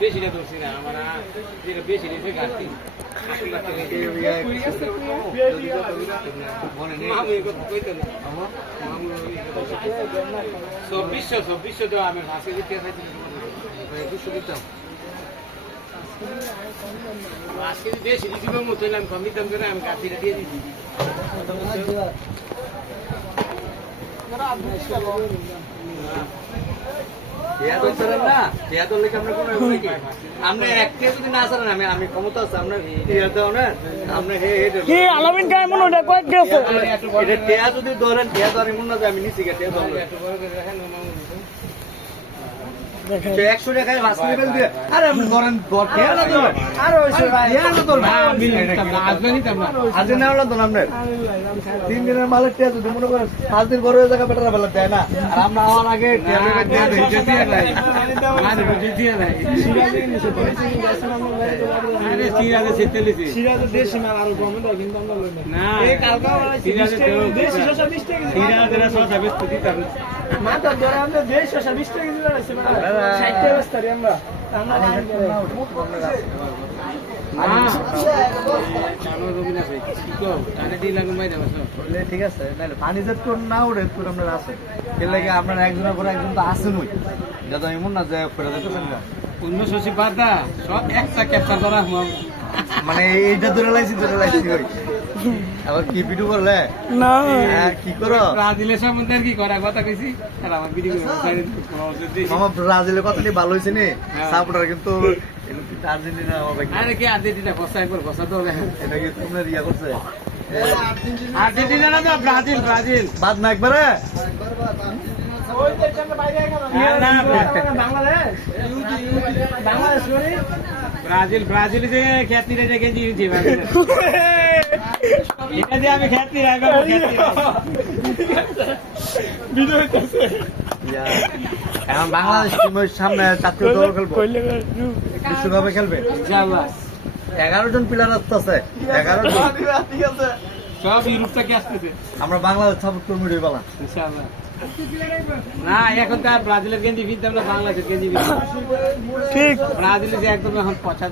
বেশিটা ধরছি না আমার যেটা বেশি দিয়েছে গাড়ি চব্বিশশো তো আমি ভাষা দিতে দিতাম আজকে বেশি দিতে মতো আমি কম দিতাম করে আমি গাড়িটা দিয়ে দিচ্ছি আমি ক্ষমতা আছে আলামিন গায়ে মনে হয় কয়েক গেছে যদি ধরেন মনে হয় আমি নিচে গেছে 100 টাকায় ভাস করে ফেল দিয়ে আরে আপনি ধরেন আরে আজ না হলো তো আপনার 3 দিনের মালের টিয়া যদি মনে করেন 5 দিন বড় জায়গা বেটারা বেলা দেয় না আর আমরা হওয়ার আগে ঠিক আছে পানি যে না উঠে আপনার আছে এর লাগে আপনার একজনের পরে একজন তো আসেন ওই এটা তো এমন না যে ফেরা যেতেছেন না অন্য শশী বাদা সব একটা ক্যাপচার করা মানে এইটা ধরে লাইছি ওই আবার কি ভিডিও করলে না কি করো ব্রাজিলের সম্বন্ধে কি করা কথা কইছি আর আমার ভিডিও মামা ব্রাজিলের কথা নিয়ে ভালো হয়েছে নি সাপোর্টার কিন্তু আর্জেন্টিনা আরে কি আর্জেন্টিনা ফসা একবার ফসা তো এটা কি তোমরা রিয়া করছে আর্জেন্টিনা না ব্রাজিল বাদ না একবারে ব্রাজিল যে খ্যাতি রে গেঞ্জি এটা দিয়ে আমি খ্যাতি এখন বাংলাদেশ টিমের সামনে জাতীয় দল খেলবো বিশ্বকাপে খেলবে 11 জন প্লেয়ার আসতেছে 11 জন সব ইউরোপ থেকে আসতেছে আমরা বাংলাদেশ সাপোর্ট করবো বলা ইনশাআল্লাহ না এখন তো আর ব্রাজিলের গেঞ্জি কিনতে আমরা বাংলাদেশের গেঞ্জি ঠিক ব্রাজিলের যে একদম এখন পচা